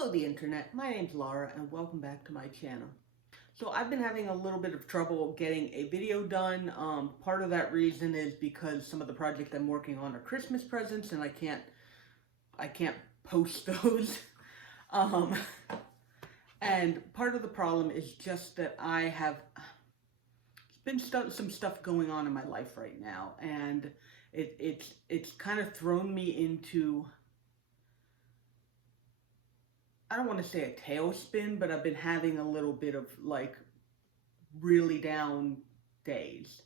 Hello the internet, my name's Laura and welcome back to my channel. So I've been having a little bit of trouble getting a video done. Part of that reason is because some of the projects I'm working on are Christmas presents and I can't post those. um, and part of the problem is just that I have some stuff going on in my life right now, and it's kind of thrown me into, I don't want to say a tailspin, but I've been having a little bit of like really down days.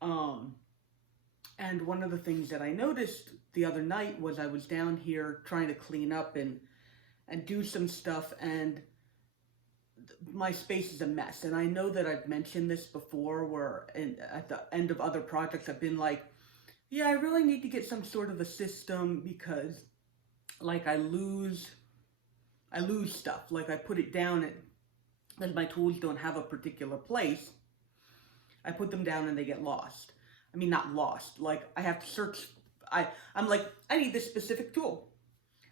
Um, and one of the things that I noticed the other night was I was down here trying to clean up and do some stuff, and my space is a mess. And I know that I've mentioned this before, where at the end of other projects I've been like, yeah, I really need to get some sort of a system because like I lose stuff. Like I put it down and my tools don't have a particular place. I put them down and they get lost. I mean, not lost. Like I have to search. I'm like, I need this specific tool.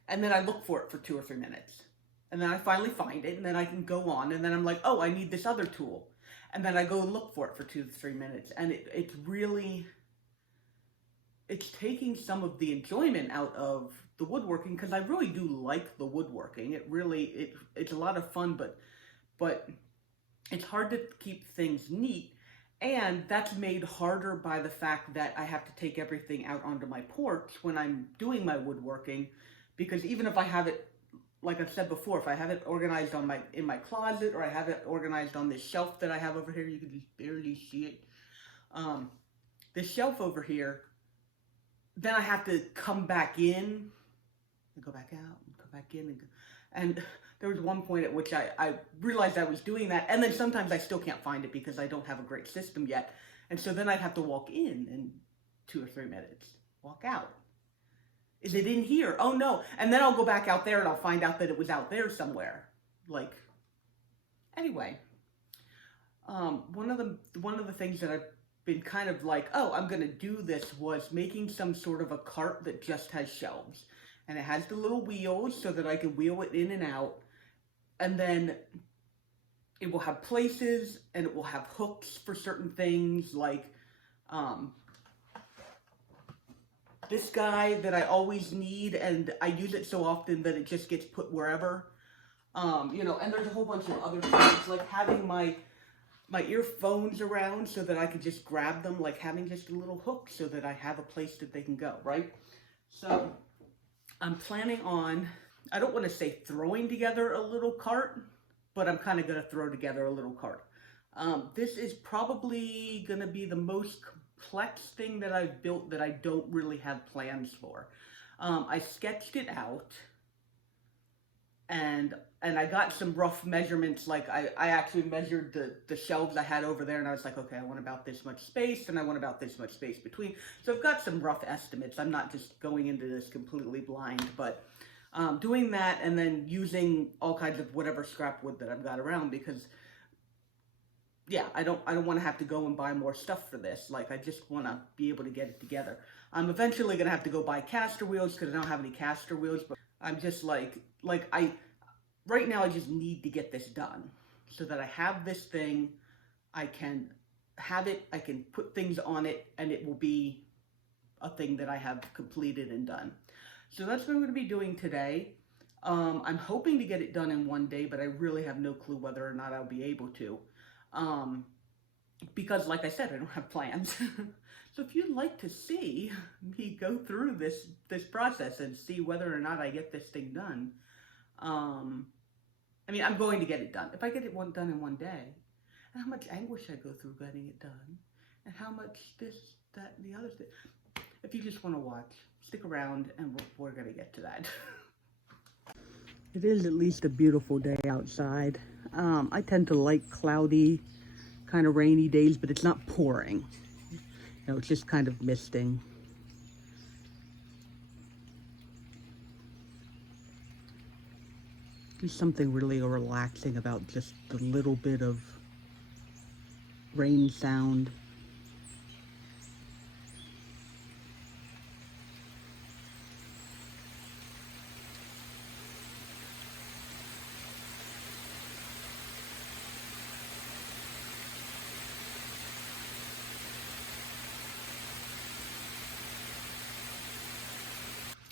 And then I look for it for 2 or 3 minutes. And then I finally find it and then I can go on. And then I'm like, oh, I need this other tool. And then I go and look for it for 2 to 3 minutes. And it's really, it's taking some of the enjoyment out of the woodworking, because I really do like the woodworking. It's a lot of fun, but it's hard to keep things neat, and that's made harder by the fact that I have to take everything out onto my porch when I'm doing my woodworking, because even if I have it, like I've said before, if I have it organized in my closet, or I have it organized on this shelf that I have over here, you can just barely see it. This shelf over here, then I have to come back in and go back out and come back in and there was one point at which I realized I was doing that, and then sometimes I still can't find it because I don't have a great system yet, and so then I'd have to walk in 2 or 3 minutes, walk out. Is it in here? Oh no. And then I'll go back out there and I'll find out that it was out there somewhere. Like, anyway, one of the things that I've been kind of like, oh, I'm gonna do this, was making some sort of a cart that just has shelves. And it has the little wheels so that I can wheel it in and out. And then it will have places and it will have hooks for certain things, like this guy that I always need, and I use it so often that it just gets put wherever. And there's a whole bunch of other things, like having my earphones around so that I can just grab them, like having just a little hook so that I have a place that they can go, right? So I'm planning on, I don't want to say throwing together a little cart, but I'm kind of going to throw together a little cart. This is probably going to be the most complex thing that I've built that I don't really have plans for. I sketched it out, and I got some rough measurements. Like I actually measured the shelves I had over there, and I was like, okay, I want about this much space, and I want about this much space between. So I've got some rough estimates. I'm not just going into this completely blind, but doing that and then using all kinds of whatever scrap wood that I've got around, because yeah, I don't want to have to go and buy more stuff for this. Like, I just want to be able to get it together. I'm eventually going to have to go buy caster wheels because I don't have any caster wheels, but I'm just like right now I just need to get this done so that I have this thing, I can have it, I can put things on it, and it will be a thing that I have completed and done. So that's what I'm going to be doing today. I'm hoping to get it done in one day, but I really have no clue whether or not I'll be able to. Because like I said, I don't have plans. So if you'd like to see me go through this process and see whether or not I get this thing done, I mean, I'm going to get it done. If I get it done in one day, and how much anguish I go through getting it done, and how much this, that, and the other thing. If you just want to watch, stick around, and we're going to get to that. It is at least a beautiful day outside. I tend to like cloudy, kind of rainy days, but it's not pouring. You know, it's just kind of misting. There's something really relaxing about just the little bit of rain sound.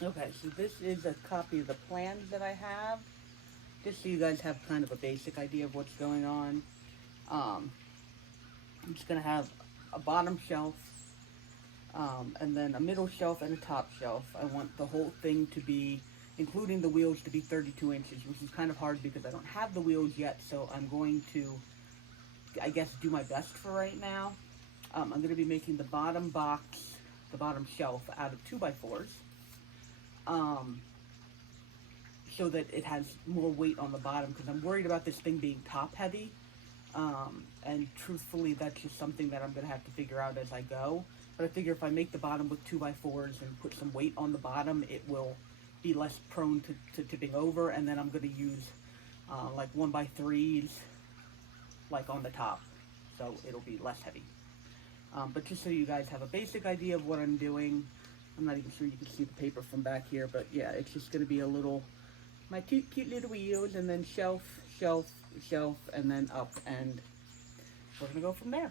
Okay, so this is a copy of the plans that I have, just so you guys have kind of a basic idea of what's going on. Um, I'm just gonna have a bottom shelf, and then a middle shelf and a top shelf. I want the whole thing to be, including the wheels, to be 32 inches, which is kind of hard because I don't have the wheels yet, so I'm going to, I guess, do my best for right now. I'm going to be making the bottom box, the bottom shelf, out of 2x4s, um, so that it has more weight on the bottom, because I'm worried about this thing being top heavy. And truthfully, that's just something that I'm going to have to figure out as I go. But I figure if I make the bottom with 2x4s and put some weight on the bottom, it will be less prone to tipping over. And then I'm going to use like 1x3s, like on the top, so it'll be less heavy. But just so you guys have a basic idea of what I'm doing, I'm not even sure you can see the paper from back here, but yeah, it's just going to be a little, my cute little wheels, and then shelf, shelf, shelf, and then up, and we're going to go from there.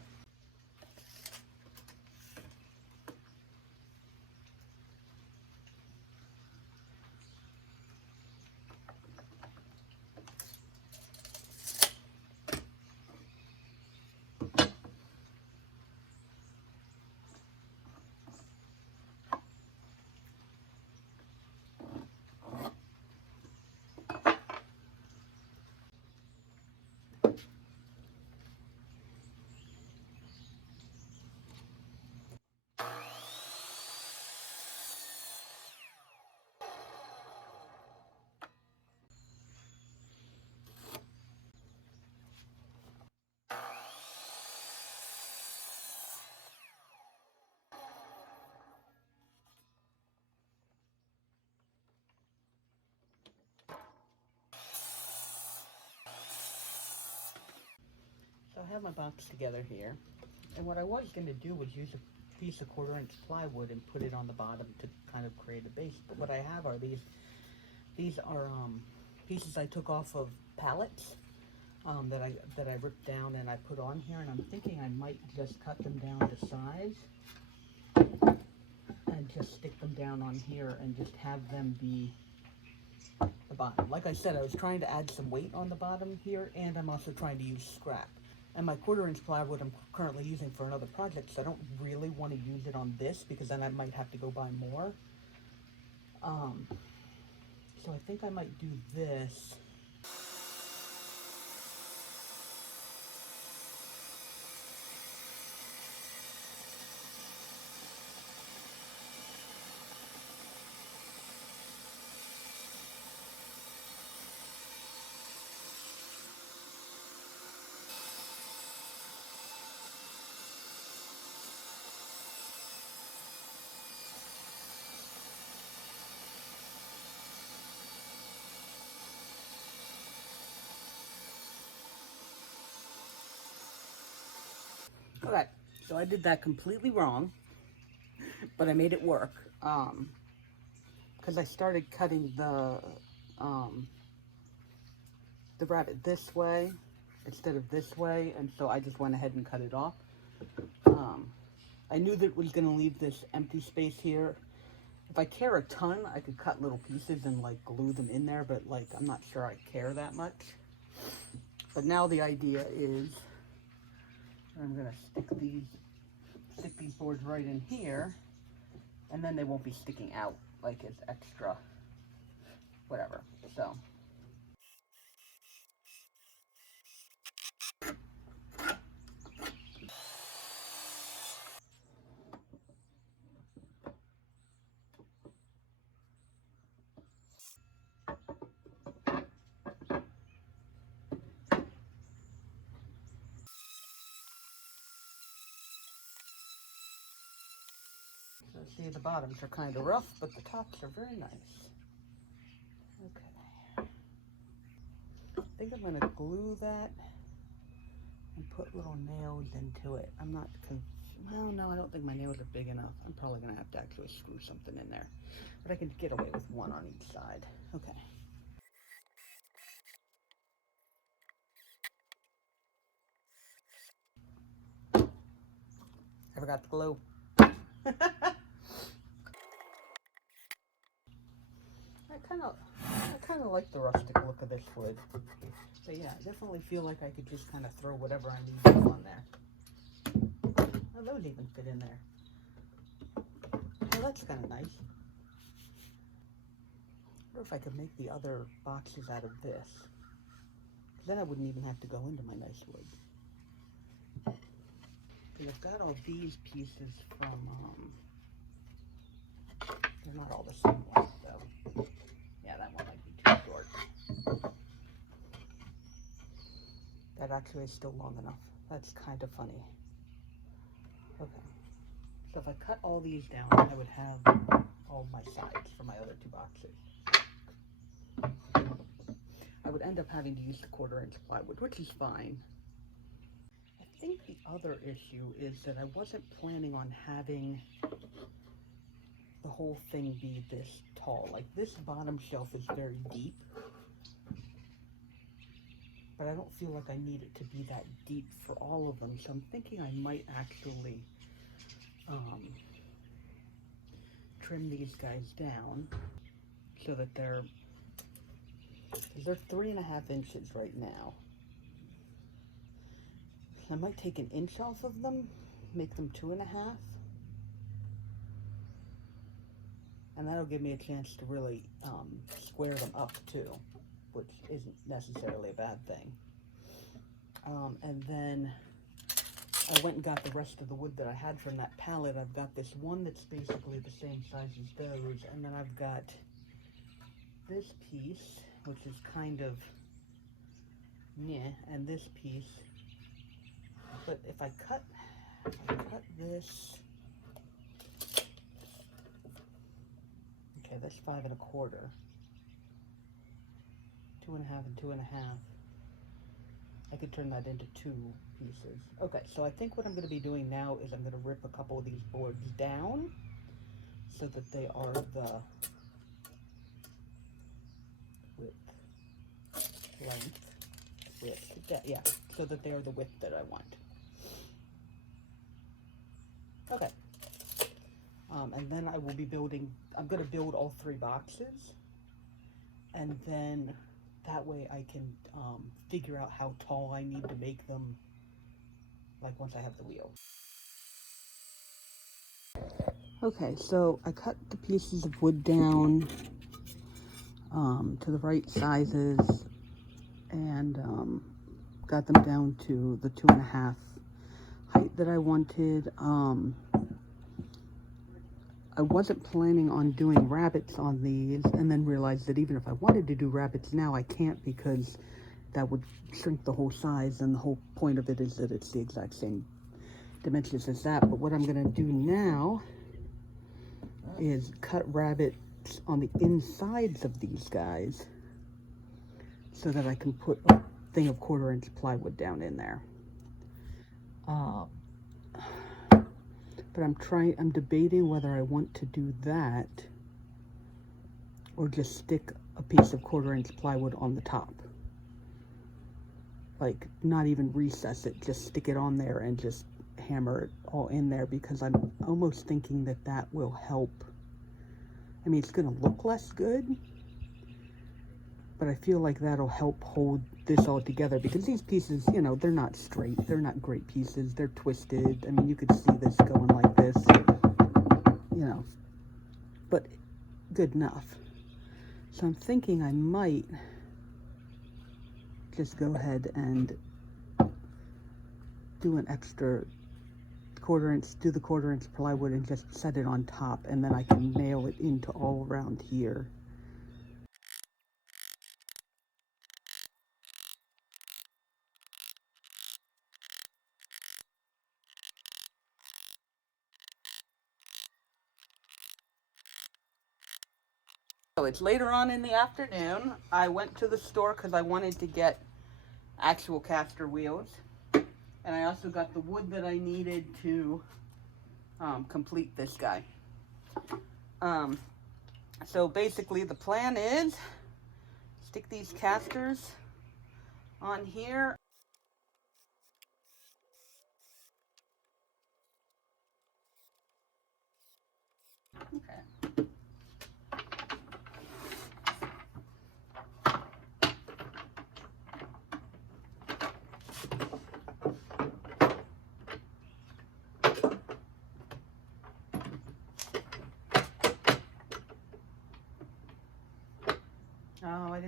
So I have my box together here, and what I was going to do was use a piece of 1/4 inch plywood and put it on the bottom to kind of create a base. But what I have are these are pieces I took off of pallets, that I ripped down and I put on here, and I'm thinking I might just cut them down to size and just stick them down on here and just have them be the bottom. Like I said, I was trying to add some weight on the bottom here, and I'm also trying to use scrap. And my 1/4 inch plywood I'm currently using for another project, so I don't really want to use it on this because then I might have to go buy more. Um, so I think I might do this. Okay, so I did that completely wrong, but I made it work. Because I started cutting the rabbit this way instead of this way, and so I just went ahead and cut it off. Um, I knew that it was going to leave this empty space here. If I care a ton, I could cut little pieces and like glue them in there, but like I'm not sure I care that much. But now the idea is I'm going to stick these boards right in here, and then they won't be sticking out like it's extra whatever. So see, the bottoms are kind of rough, but the tops are very nice. Okay. I think I'm going to glue that and put little nails into it. I'm not well, no, I don't think my nails are big enough. I'm probably going to have to actually screw something in there. But I can get away with one on each side. Okay. I forgot the glue. like the rustic look of this wood. So yeah, I definitely feel like I could just kind of throw whatever I need on there. Oh, those even fit in there. Well, that's kind of nice. I wonder if I could make the other boxes out of this. Then I wouldn't even have to go into my nice wood. And I've got all these pieces from, they're not all the same ones though. Yeah, that one might be too short. That actually is still long enough. That's kind of funny. Okay. So if I cut all these down, I would have all my sides for my other two boxes. I would end up having to use the 1/4 inch plywood, which is fine. I think the other issue is that I wasn't planning on having the whole thing be this tall. Like, this bottom shelf is very deep, but I don't feel like I need it to be that deep for all of them. So I'm thinking I might actually trim these guys down so that they're 3.5 inches right now. I might take an inch off of them, make them 2.5. And that'll give me a chance to really square them up too, which isn't necessarily a bad thing. And then I went and got the rest of the wood that I had from that pallet. I've got this one that's basically the same size as those, and then I've got this piece, which is kind of meh, and this piece. But if I cut this, okay, that's 5 1/4, 2.5 and 2.5. I could turn that into 2 pieces. Okay, so I think what I'm going to be doing now is I'm going to rip a couple of these boards down so that they are the yeah, so that they are the width that I want. Okay. And then I will be building, I'm going to build all 3 boxes, and then that way I can figure out how tall I need to make them, like once I have the wheel. Okay, so I cut the pieces of wood down to the right sizes, and got them down to the 2.5 height that I wanted. I wasn't planning on doing rabbits on these, and then realized that even if I wanted to do rabbits now, I can't, because that would shrink the whole size, and the whole point of it is that it's the exact same dimensions as that. But what I'm going to do now is cut rabbits on the insides of these guys so that I can put a thing of 1/4 inch plywood down in there. But I'm debating whether I want to do that or just stick a piece of 1/4 inch plywood on the top. Like, not even recess it, just stick it on there and just hammer it all in there, because I'm almost thinking that that will help. I mean, it's going to look less good, but I feel like that'll help hold this all together, because these pieces, you know, they're not straight. They're not great pieces. They're twisted. I mean, you could see this going like this, you know, but good enough. So I'm thinking I might just go ahead and do an extra 1/4 inch, do the 1/4 inch plywood and just set it on top, and then I can nail it into all around here. So it's later on in the afternoon. I went to the store because I wanted to get actual caster wheels, and I also got the wood that I needed to complete this guy. So basically the plan is stick these casters on here. Okay.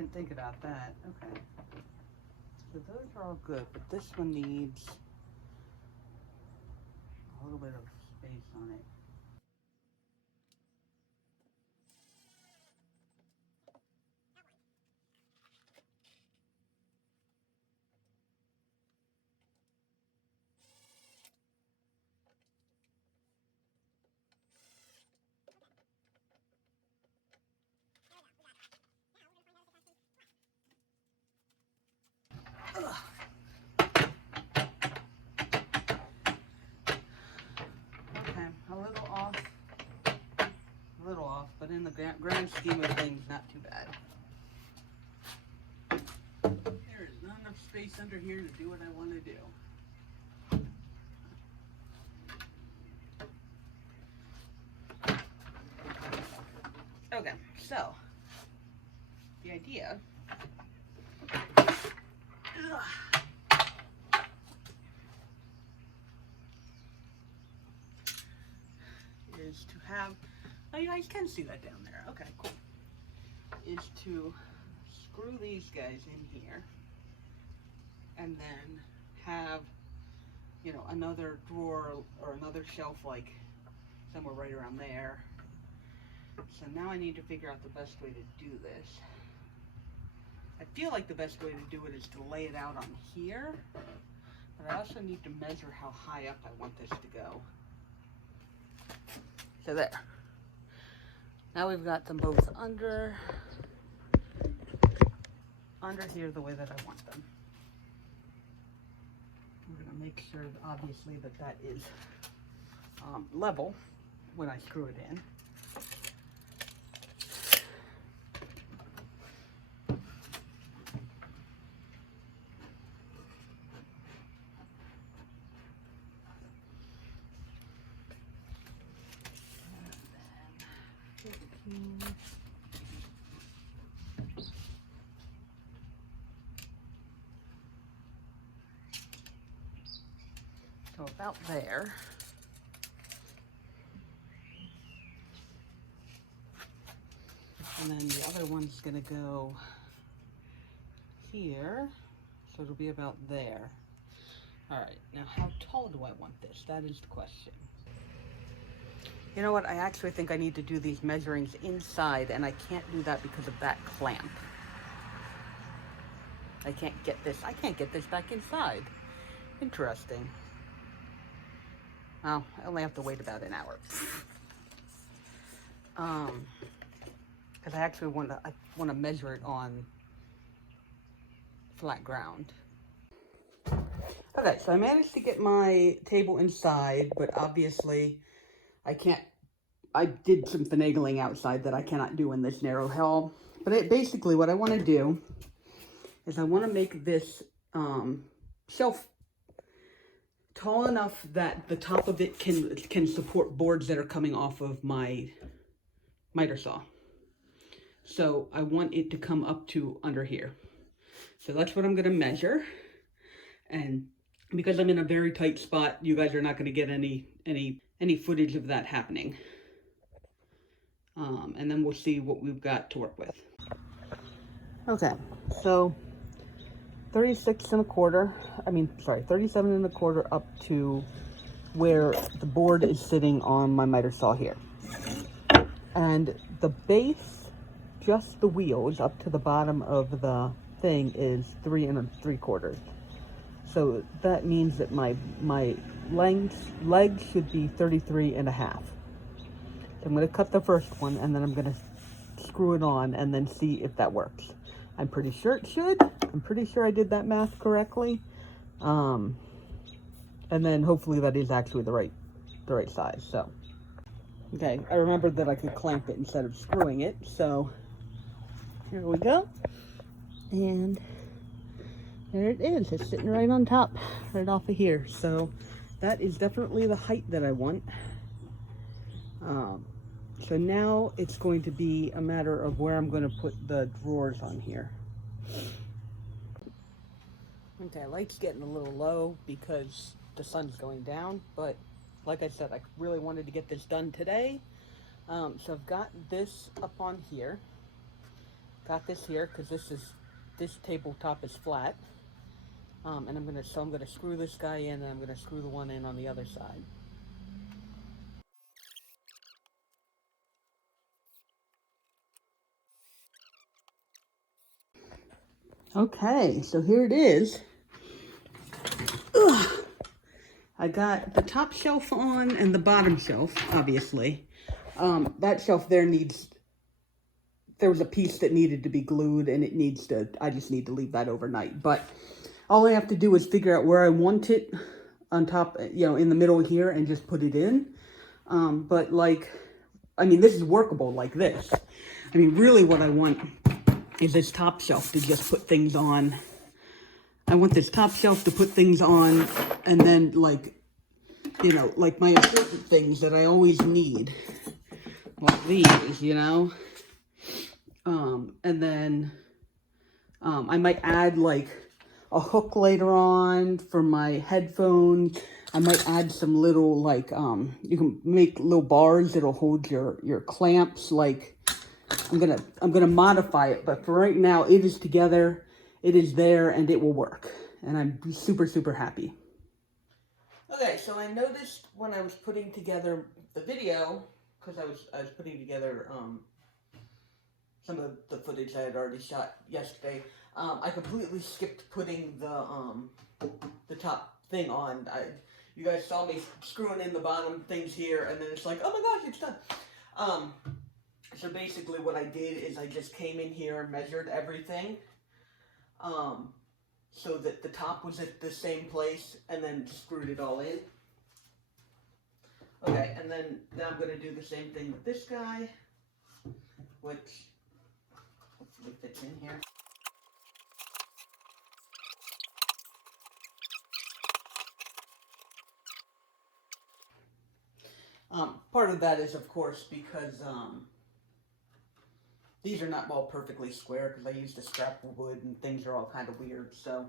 didn't think about that. Okay. So those are all good, but this one needs a little bit of space on it. Ugh. Okay, a little off, but in the grand scheme of things, not too bad. There is not enough space under here to do what I want to do. Okay, so the idea is to have, oh, you guys can see that down there. Okay, cool. Is to screw these guys in here and then have, you know, another drawer or another shelf like somewhere right around there. So now I need to figure out the best way to do this. I feel like the best way to do it is to lay it out on here, but I also need to measure how high up I want this to go. So there. Now we've got them both under here the way that I want them. I'm gonna make sure, obviously, that is level when I screw it in. So about there. And then the other one's gonna go here, so it'll be about there. All right, now how tall do I want this? That is the question. You know what, I actually think I need to do these measurings inside, and I can't do that because of that clamp. I can't get this back inside. Interesting. Well, I only have to wait about an hour. Because I actually want to measure it on flat ground. Okay, so I managed to get my table inside, but obviously I can't. I did some finagling outside that I cannot do in this narrow hall. But basically what I want to do is I want to make this shelf tall enough that the top of it can support boards that are coming off of my miter saw. So I want it to come up to under here. So that's what I'm going to measure. And because I'm in a very tight spot, you guys are not going to get any footage of that happening. And then we'll see what we've got to work with. Okay, so 37 and a quarter up to where the board is sitting on my miter saw here. And the base, just the wheels up to the bottom of the thing, is 3 3/4. So that means that my legs should be 33 and a half. So I'm going to cut the first one, and then I'm going to screw it on and then see if that works. I'm pretty sure it should. I'm pretty sure I did that math correctly. And then hopefully that is actually the right size. So, okay, I remembered that I could clamp it instead of screwing it. So here we go. And there it is. It's sitting right on top, right off of here. So that is definitely the height that I want. So now it's going to be a matter of where I'm going to put the drawers on here. Okay, light's getting a little low because the sun's going down, but like I said, I really wanted to get this done today. So I've got this up on here, got this here because this tabletop is flat. And I'm gonna screw this guy in, and I'm gonna screw the one in on the other side. Okay, so here it is. Ugh. I got the top shelf on and the bottom shelf, obviously. That shelf there there was a piece that needed to be glued, and I just need to leave that overnight. But all I have to do is figure out where I want it on top, in the middle here, and just put it in. But this is workable like this. Really what I want is this top shelf to just put things on. I want this top shelf to put things on, and then like my important things that I always need, like these, and then I might add like a hook later on for my headphones. I might add some little you can make little bars that'll hold your clamps. Like I'm gonna modify it, but for right now it is together, it is there, and it will work. And I'm super, super happy. Okay, so I noticed when I was putting together the video, because I was putting together some of the footage I had already shot yesterday, I completely skipped putting the top thing on. You guys saw me screwing in the bottom things here, and then it's like, oh my gosh, it's done. So basically what I did is I just came in here and measured everything, so that the top was at the same place, and then screwed it all in. Okay, and then now I'm going to do the same thing with this guy, which hopefully fits in here. Part of that is, of course, because these are not all perfectly square, because I used a scrap wood and things are all kind of weird, so.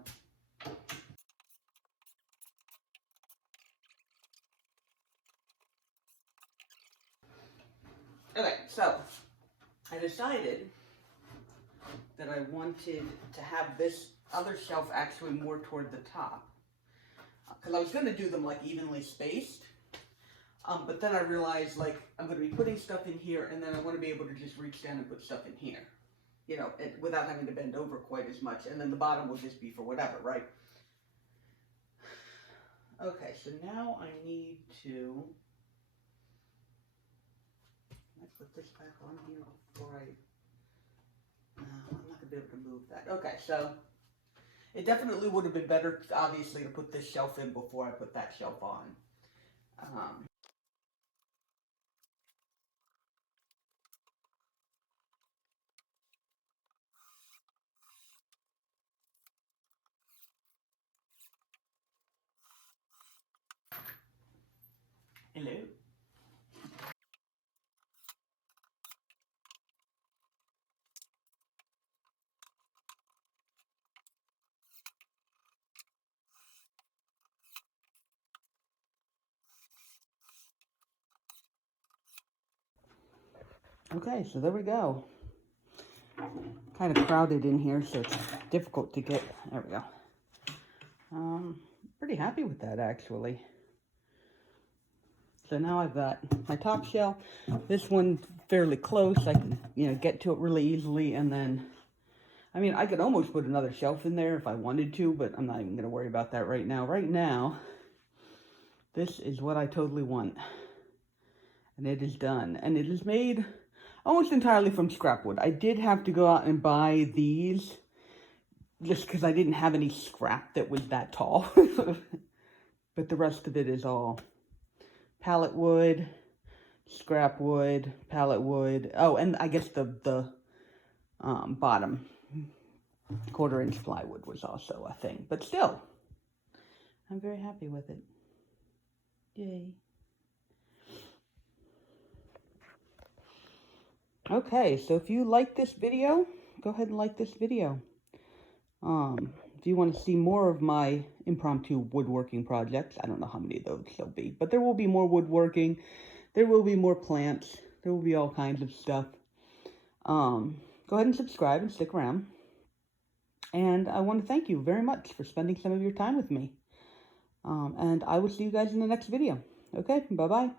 Okay, so I decided that I wanted to have this other shelf actually more toward the top, because I was going to do them like evenly spaced, but then I realized I'm going to be putting stuff in here, and then I want to be able to just reach down and put stuff in here, without having to bend over quite as much, and then the bottom will just be for whatever, right? Okay, so now I need to, can I put this back on here before no, I'm not going to be able to move that. Okay, so it definitely would have been better, obviously, to put this shelf in before I put that shelf on. Hello? Okay, so there we go. Kind of crowded in here, so it's difficult to get. There we go. Pretty happy with that, actually. So now I've got my top shelf. This one fairly close. I can, get to it really easily. And then, I could almost put another shelf in there if I wanted to, but I'm not even going to worry about that right now. Right now, this is what I totally want. And it is done. And it is made almost entirely from scrap wood. I did have to go out and buy these just because I didn't have any scrap that was that tall. But the rest of it is all pallet wood, scrap wood, pallet wood. Oh, and I guess the bottom 1/4-inch plywood was also a thing. But still, I'm very happy with it. Yay. Okay, so if you like this video, go ahead and like this video. If you want to see more of my impromptu woodworking projects, I don't know how many of those there'll be, but there will be more woodworking, there will be more plants, there will be all kinds of stuff. Go go ahead and subscribe and stick around. And I want to thank you very much for spending some of your time with me. And I will see you guys in the next video. Okay, bye-bye.